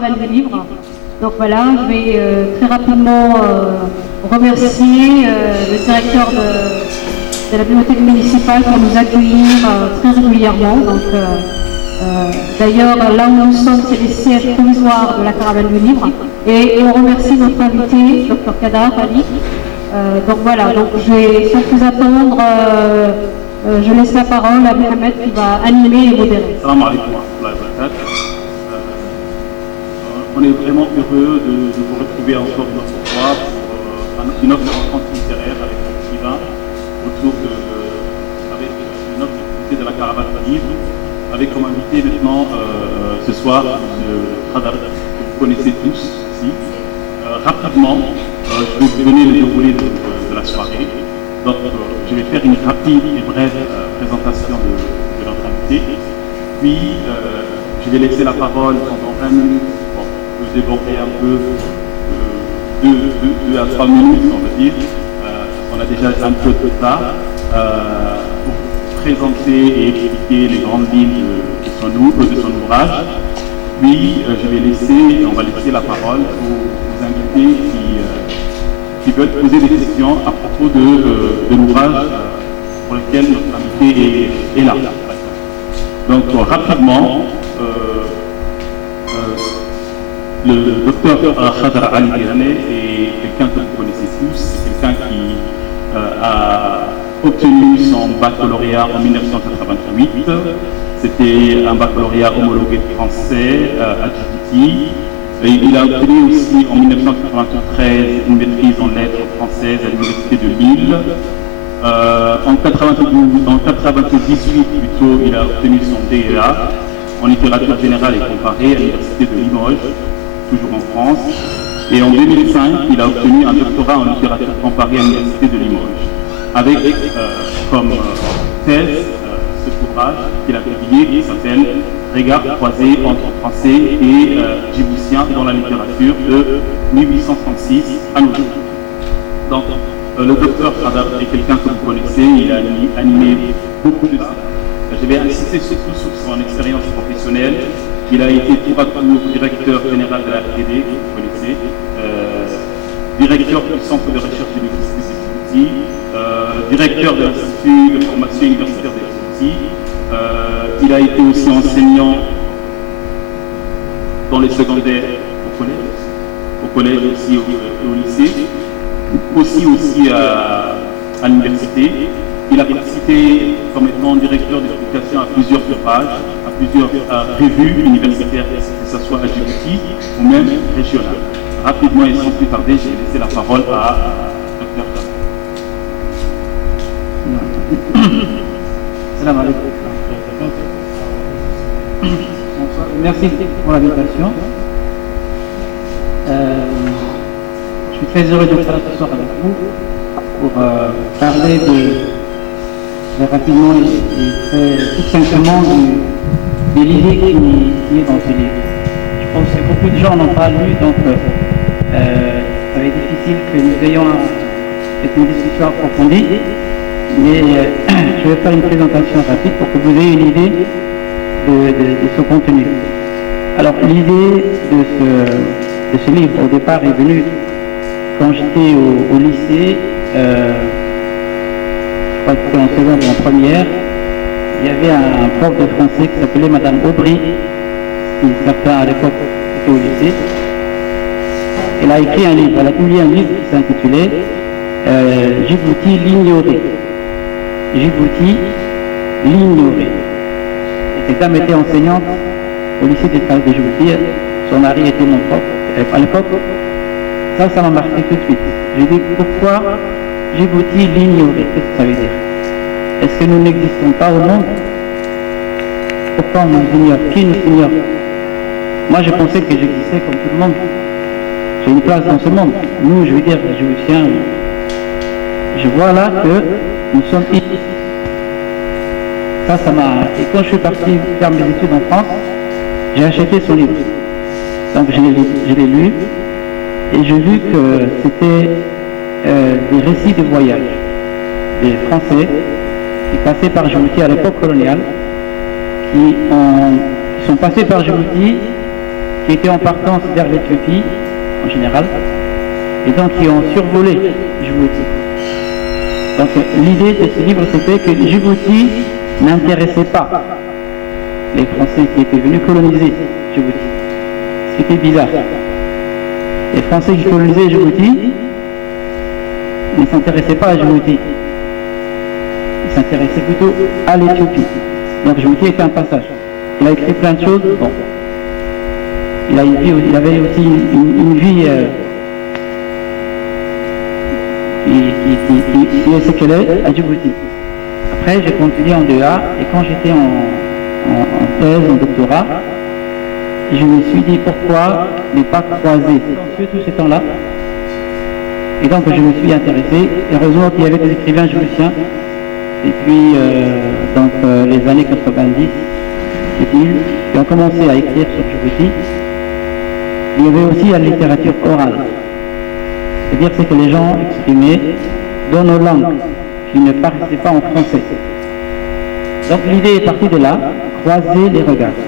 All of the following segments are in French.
caravane du livre. Donc voilà, je vais très rapidement remercier le directeur de la bibliothèque municipale pour nous accueillir très régulièrement. Donc, d'ailleurs, là où nous sommes, c'est les sièges provisoires de la caravane du livre. Et on remercie notre invité, Dr Kadar Ali. Donc voilà, donc je vais sans plus attendre, je laisse la parole à Mohamed qui va animer et modérer. Salam alaikum wa rahmatullahi wa barakatuh. On est vraiment heureux de vous retrouver encore une autre fois pour une autre rencontre littéraire avec un écrivain autour avec une autre activité de la caravane du livre, avec comme invité maintenant ce soir M. Khadar, que vous connaissez tous ici. Rapidement, je vais vous donner le déroulé de la soirée. Donc, je vais faire une rapide et brève présentation de notre invité. Puis, je vais laisser la parole pendant 20 minutes. Bon, je vais déborder un peu, 2 à 3 minutes, on va dire. On a déjà un peu de retard pour présenter et expliquer les grandes lignes de son ouvrage. Puis, on va laisser la parole aux invités qui veulent poser des questions à propos de l'ouvrage pour lequel notre invité est là. Donc, rapidement, le docteur Khadar Ali est quelqu'un que vous connaissez tous, c'est quelqu'un qui a obtenu son baccalauréat en 1988. C'était un baccalauréat homologué français à Djibouti. Et il a obtenu aussi en 1993 une maîtrise en lettres françaises à l'université de Lille. En 1998 plutôt, il a obtenu son DEA en littérature générale et comparée à l'université de Limoges, toujours en France. Et en 2005, il a obtenu un doctorat en littérature comparée à l'université de Limoges, avec comme thèse cet ouvrage qu'il a publié qui s'appelle Regard croisé entre français et djiboutien dans la littérature de 1836 à nos jours. Donc, le docteur Khadar est quelqu'un que vous connaissez, il a animé beaucoup de ça. Je vais insister surtout sur son expérience professionnelle. Il a été tour à tour directeur général de la RTD, que vous connaissez, directeur du centre de recherche de l'université de Djibouti, directeur de l'institut de formation universitaire de Djibouti. Il a été aussi enseignant dans les secondaires au collège aussi au lycée, aussi à l'université. Il a participé comme étant directeur de publication à plusieurs ouvrages, à plusieurs revues universitaires, que ce soit à Djibouti ou même régionales. Rapidement et sans plus tarder, j'ai laissé la parole à Dr. Salam alaikum. Bonsoir. Merci pour l'invitation. Je suis très heureux d'être là ce soir avec vous pour parler très rapidement et très succinctement de l'idée qui est dans ce livre. Je pense que beaucoup de gens n'ont pas lu, donc ça va être difficile que nous ayons une discussion approfondie, mais je vais faire une présentation rapide pour que vous ayez une idée de ce contenu. Alors, l'idée de ce livre, au départ, est venue quand j'étais au lycée, je crois que c'était en seconde ou en première. Il y avait un prof de français qui s'appelait Madame Aubry, qui certains à l'époque étaient au lycée. Elle a écrit un livre, elle a publié un livre qui s'intitulait Djibouti l'ignoré. Djibouti l'ignoré. Et cette dame était enseignante au lycée des Frères de Djibouti. Son mari était mon prof à l'époque. Ça m'a marqué tout de suite. J'ai dit pourquoi Djibouti l'ignoré? Qu'est-ce que ça veut dire? Est-ce que nous n'existons pas au monde? Pourquoi on nous ignore? Qui nous ignore? Moi je pensais que j'existais comme tout le monde. J'ai une place dans ce monde. Nous, je veux dire, les Djiboutiens, je vois là que nous sommes ici. Ça m'a... Et quand je suis parti faire mes études en France, j'ai acheté son livre. Donc je l'ai lu et j'ai vu que c'était des récits de voyage des Français qui passaient par Djibouti à l'époque coloniale, qui sont passés par Djibouti, qui qui étaient en partance vers l'Éthiopie, en général, et donc qui ont survolé Djibouti. Donc l'idée de ce livre, c'était que Djibouti n'intéressait pas les Français qui étaient venus coloniser Djibouti. Ce qui était bizarre. Les Français qui colonisaient Djibouti ne s'intéressaient pas à Djibouti. Ils s'intéressaient plutôt à l'Éthiopie. Donc Djibouti était un passage. Il a écrit plein de choses. Bon. Il avait aussi une vie qui est ce qu'elle est à Djibouti. Après, j'ai continué en 2A et quand j'étais en thèse, en doctorat, je me suis dit pourquoi ne pas croiser tous ces temps-là. Et donc je me suis intéressé. Heureusement qu'il y avait des écrivains djiboutiens. Et puis, les années 90, qui ont commencé à écrire sur Djibouti, il y avait aussi la littérature orale. C'est-à-dire c'est que les gens exprimaient dans nos langues, qui ne paraissaient pas en français. Donc l'idée est partie de là, croiser les regards,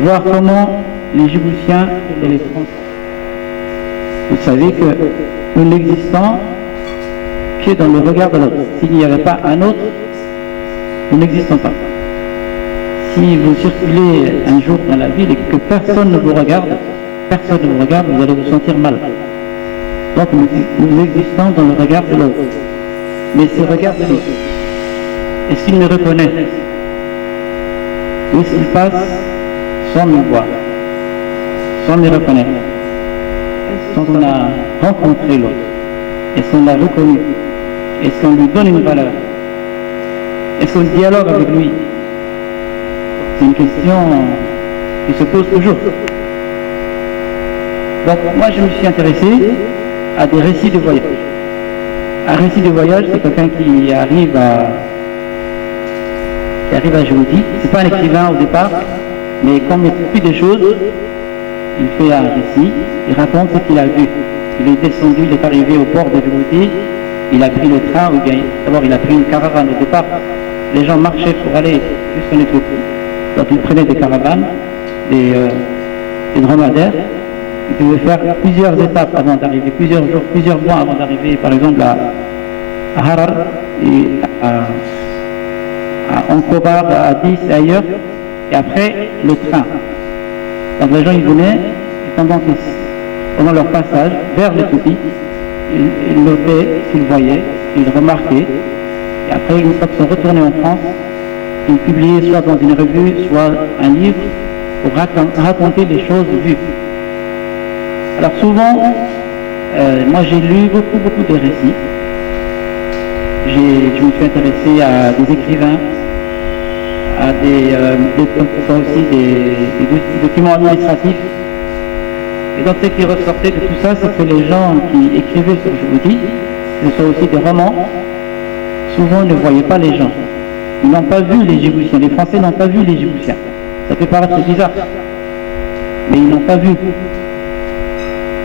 voir comment les Djiboutiens et les Français. Vous savez que nous n'existons que dans le regard de l'autre. S'il n'y avait pas un autre, nous n'existons pas. Si vous circulez un jour dans la ville et que personne ne vous regarde, vous allez vous sentir mal. Donc nous existons dans le regard de l'autre. Mais ce regard de l'autre, est-ce qu'il me reconnaît? Ou est-ce qu'il passe sans me voir, sans me reconnaître? Est-ce qu'on a rencontré l'autre? Est-ce qu'on l'a reconnu? Est-ce qu'on lui donne une valeur? Est-ce qu'on dialogue avec lui? C'est une question qui se pose toujours. Donc moi je me suis intéressé à des récits de voyage. Un récit de voyage, c'est quelqu'un qui arrive à Djibouti. C'est pas un écrivain au départ, mais comme il fait des choses, il fait un récit, il raconte ce qu'il a vu. Il est descendu, il est arrivé au port de Djibouti, il a pris le train, ou bien d'abord il a pris une caravane au départ. Les gens marchaient pour aller jusqu'en Éthiopie. Donc ils prenaient des caravanes, des dromadaires. Ils devaient faire plusieurs étapes avant d'arriver, plusieurs jours, plusieurs mois avant d'arriver, par exemple à Harar et à Ankobar, à Addis et ailleurs. Et après, le train. Donc les gens ils venaient, et pendant leur passage vers l'Éthiopie, ils notaient ce qu'ils voyaient, ce qu'ils remarquaient. Et après, une fois qu'ils sont retournés en France, ils publiaient soit dans une revue, soit un livre pour raconter les choses vues. Alors souvent, moi j'ai lu beaucoup de récits. Je me suis intéressé à des écrivains, à des documents administratifs. Et donc ce qui ressortait de tout ça, c'est que les gens qui écrivaient sur Djibouti, ce sont aussi des romans, souvent ne voyaient pas les gens. Ils n'ont pas vu les Djiboutiens. Les Français n'ont pas vu les Djiboutiens. Ça peut paraître bizarre, mais ils n'ont pas vu.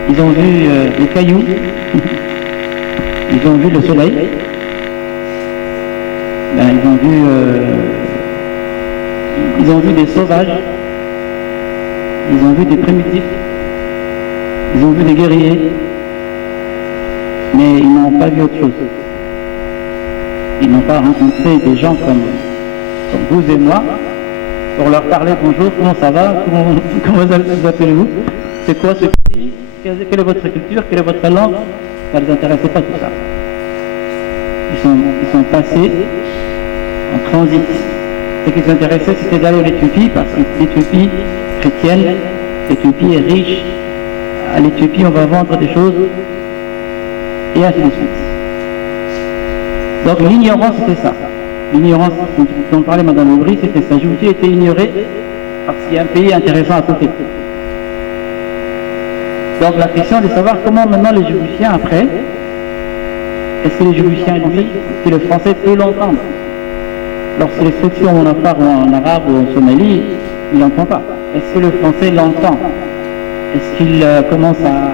Ils ont vu des cailloux, ils ont vu le soleil, ils ont vu des sauvages, ils ont vu des primitifs, ils ont vu des guerriers, mais ils n'ont pas vu autre chose. Ils n'ont pas rencontré des gens comme vous et moi pour leur parler bonjour, comment ça va, comment vous appelez-vous, c'est quoi ce pays, quelle est votre culture, quelle est votre langue. Ça ne les intéressait pas tout ça. Ils sont passés en transit. Ce qui les intéressait, c'était d'aller en Éthiopie, parce que l'Éthiopie chrétienne, l'Éthiopie est riche. À l'Éthiopie, on va vendre des choses, et ainsi de suite. Donc l'ignorance, c'était ça. L'ignorance dont parlait Mme Aubry, c'était ça. Djibouti était ignoré parce qu'il y a un pays intéressant à côté. Donc la question est de savoir comment maintenant les Djiboutiens, après, est-ce que les Djiboutiens disent que le français peut l'entendre? Lorsque l'expression en afar ou en arabe ou en somalie, il n'entend pas. Est-ce que le français l'entend? Est-ce qu'il commence à